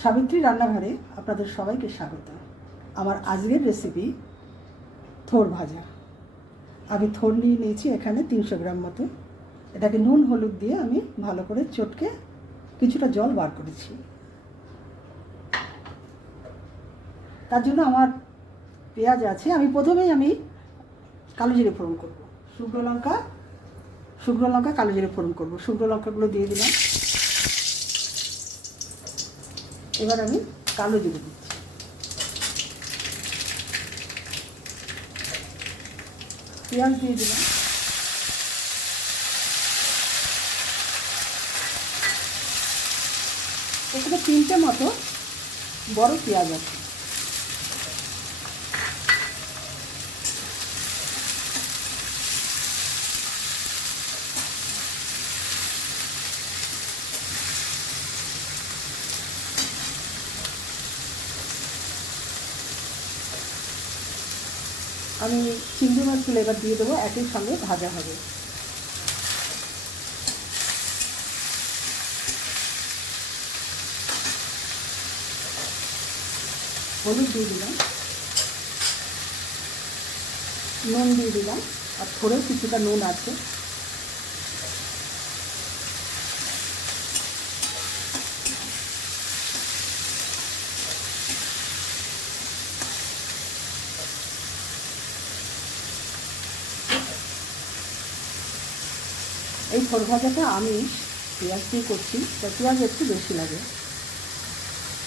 সাবিত্রী রান্নাঘরে আপনাদের সবাইকে স্বাগত। আমার আজকের রেসিপি থোড় ভাজা। আমি থোড় নিয়ে নিয়েছি এখানে 300 গ্রাম মতো। এটাকে নুন হলুদ দিয়ে আমি ভালো করে চটকে কিছুটা জল বার করেছি। তার জন্য আমার পেঁয়াজ আছে। আমি প্রথমেই কালো জিরে ফোড়ন করব। শুকনো লঙ্কা কালো জিরে ফোড়ন করব। শুকনো লঙ্কাগুলো দিয়ে দিলাম। এবার আমি কালো জিরে দিচ্ছি। পেঁয়াজ দিয়ে দিলাম। এখানে 3টে মতো বড় পেঁয়াজ আছে। আমি চিংড়ি মাছগুলো এবার দিয়ে দেবো, একই সঙ্গে ভাজা হবে। হলুদ দিয়ে দিলাম, নুন দিয়ে দিলাম, আর থোড়েও কিছুটা নুন আছে। এই থোড় ভাজাটা আমি পেঁয়াজ দিয়ে করছি, তো পেঁয়াজ একটু বেশি লাগে।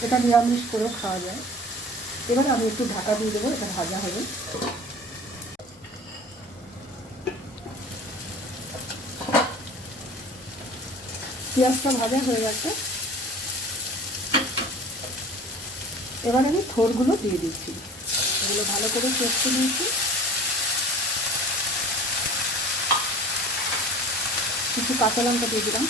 এটা নিরামিষ করেও খাওয়া যায়। এবারে আমি একটু ঢাকা দিয়ে দেবো, এটা ভাজা হবে। পেঁয়াজটা ভাজা হয়ে গেছে। এবার আমি থোড়গুলো দিয়ে দিচ্ছি। এগুলো ভালো করে চটকে নিয়েছি। কিছু কাঁচা লঙ্কা দিয়ে দিলাম।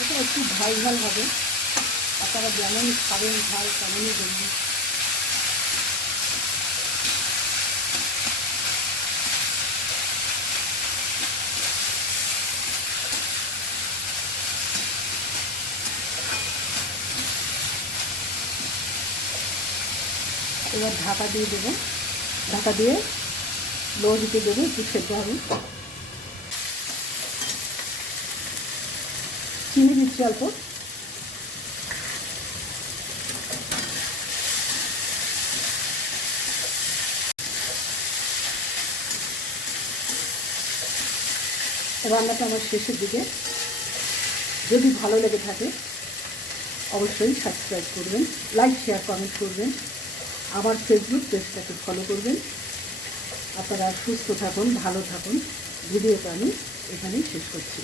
এটা একটু ঝাল ঝাল হবে, আপনারা যেমন খাবেন ঝাল তেমনই দেবেন। এবার ঢাকা দিয়ে দেবো। ঢাকা দিয়ে লো হিটে দেবো, একটু সেদ্ধ হবে। চিনি দিচ্ছি অল্প। রান্নাটা আমার শেষের দিকে। যদি ভালো লেগে থাকে অবশ্যই সাবস্ক্রাইব করবেন, লাইক শেয়ার কমেন্ট করবেন, আমার ফেসবুক পেজটাকে ফলো করবেন। আপনারা সুস্থ থাকুন, ভালো থাকুন। ভিডিওটা আমি এখানেই শেষ করছি।